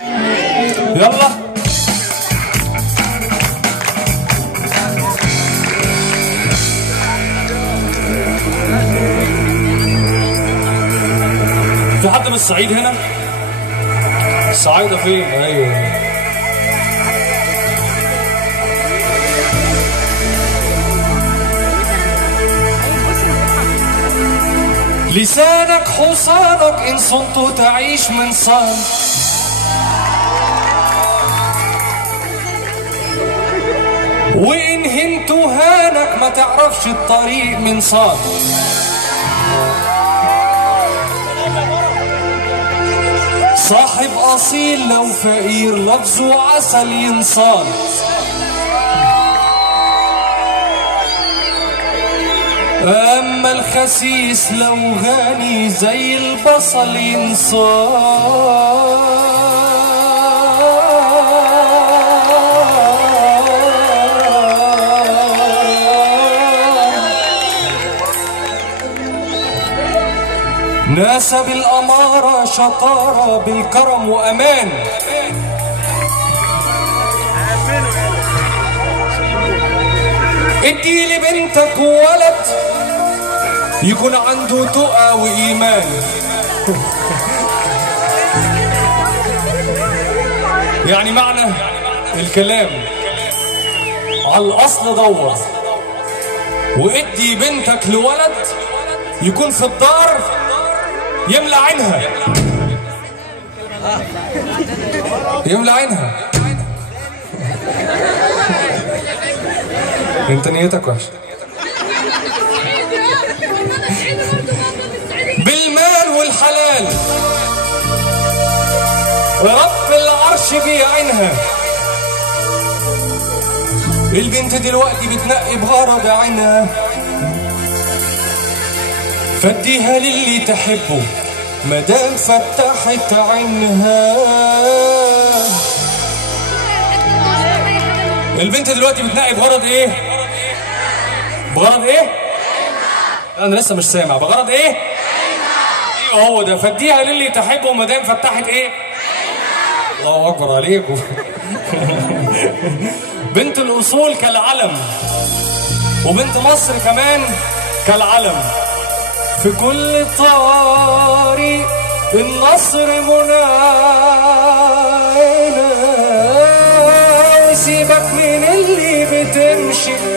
يلا في حد من الصعيد هنا؟ الصعايدة فين؟ ايوه لسانك حصانك إن صنت تعيش من صان، وإن هنت هانك ما تعرفش الطريق من صان. صاحب أصيل لو فقير لفظه عسل ينصان، أما الخسيس لو غني زي البصل ينصان. ناس بالأمارة شطارة بالكرم وأمان، ادي لبنتك ولد يكون عنده تقى وإيمان. يعني معنى الكلام على الأصل دور، وادي بنتك لولد يكون في الدار يملى عينها، يملى عينها. انت نيتك وحشه. بالمال والحلال رب العرش بيعينها. البنت دلوقتي بتنقي بغرض عينها، فاديها للي تحبه مدام فتحت عينها. البنت دلوقتي بتنقي بغرض ايه؟ بغرض ايه؟ انا لسه مش سامع. بغرض ايه؟ ايوه هو ده. فاديها للي تحبه مدام فتحت ايه؟ الله اكبر عليكم. بنت الاصول كالعلم، وبنت مصر كمان كالعلم. في كل طريق النصر منانا، سيبك من اللي بتمشي